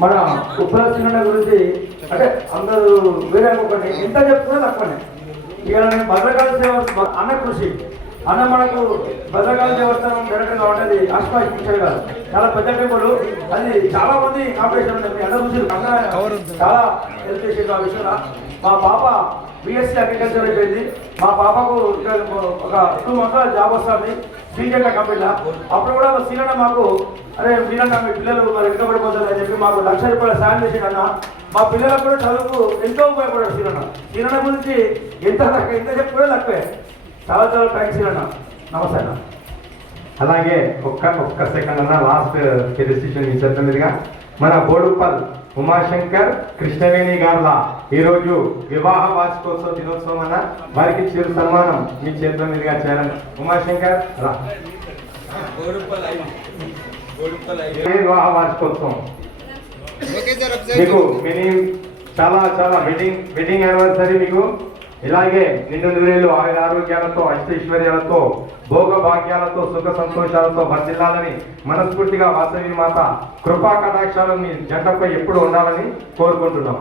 మన ఉత్తరాఖండ్ గురించి అంటే అందరూ వేరే ఒకటి ఎంత చెప్పుకున్నా తక్కువనే. ఇక నేను భద్రకాళి దేవస్థానం అన్న కృషి అన్న మనకు భద్రకాళి దేవస్థానం డైరెక్టర్గా ఉండేది ఆస్పాష్ కిషోర్ గారు. చాలా పెద్ద టెంపుల్ అది. చాలా మంది కాంపిటీషన్ ఉంటుంది. అందరూ చూసి చాలా హెల్ప్ చేసేది ఆ విషయంలో. మా పాప బిఎస్సీ అగ్రికల్చర్ అయిపోయింది. మా పాపకు ఒక 2 months జాబ్ వస్తుంది శ్రీజంగా కంపెనీలో. అప్పుడు కూడా సీనన్న మాకు అరే మీరన్నా మీ పిల్లలు మరి వెనుకబడిపోతారు అని చెప్పి మాకు ₹1,00,000 సాయం చేసిండన్న. మా పిల్లలకు కూడా చదువుకు ఎంతో ఉపయోగపడారు సీనన్న. సీనన్న గురించి ఎంత చెప్పుకోవడం తక్కువే. చాలా చాలా థ్యాంక్స్ సీనన్న. నమస్తే అన్న. అలాగే ఒక్క సెకండ్ అన్న లాస్ట్ రిజిస్ట్రేషన్ ఇచ్చేందుగా మన బోడుప్పల్ ఉమాశంకర్ కృష్ణవేణి గారుల ఈరోజు వివాహ వార్షికోత్సవ దినోత్సవం అన్న. వారికి చిరు సన్మానం మీ చేతుల మీదుగా చేయాలని. ఉమాశంకర్ రా. వివాహ వార్షికోత్సవం మీకు చాలా చాలా వెడ్డింగ్ యానివర్సరీ మీకు. ఇలాగే నిండు నూరేళ్లు ఆరోగ్యాలతో అష్టైశ్వర్యాలతో భోగ భాగ్యాలతో సుఖ సంతోషాలతో వర్ధిల్లాలని మనస్ఫూర్తిగా వాసవి మాత కృపా కటాక్షాలు మీ జంటపై ఎప్పుడు ఉండాలని కోరుకుంటున్నాం.